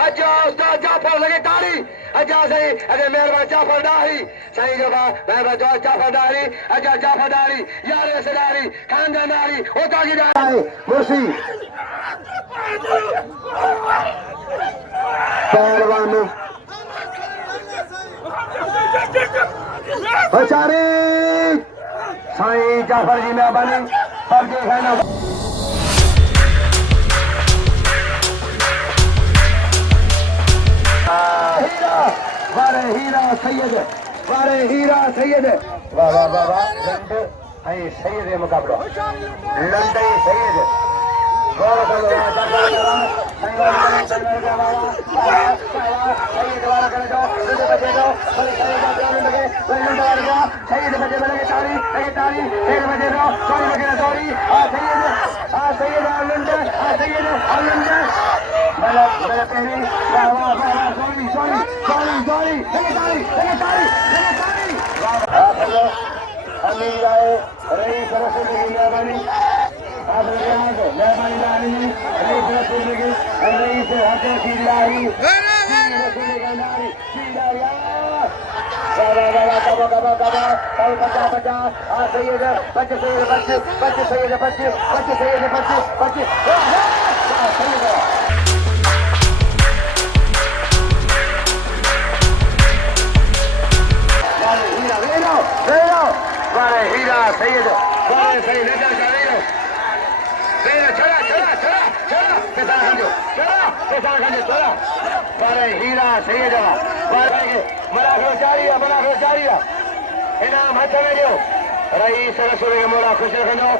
अच्छा उस्ताद जाफर लगे ताली अच्छा सही अरे मेहरबान जाफर दारी सही जगह मेहरबान जाफर दारी अच्छा जाफर दारी यार सदारी खानदानदारी होता की दारी मुर्शी पहलवान बेचारे साईं जाफर जी मेहरबानी फर्ज खाना वारे हीरा सैयद वारे हीरा सैयद वाह वाह वाह वाह लंड ऐ सैयद मुकाबला लंड ऐ सैयद गौर करो सैयद वाला कर दो बचे दो सैयद बचे बने ताली सैयद बचे दो सॉरी बचे सॉरी सैयद लंड सैयद लंड मेरा पहली वाह वाह वाह सॉरी सॉरी सॉरी अमीर आए रही सरसों की मेहरबानी आप लगे हाथ मेहरबानी डाली रही सरसों की रही से हाथों की लाई वारे हीरा सैयद वारे सैयद नजर जावेरो सैयद चला चला चला चला पैसा खंजो चला पैसा खंजो चला वारे हीरा सैयद वारे मलाखरो जारिया इनाम हथ में जो रईस रसूल के मोला खुश रखो।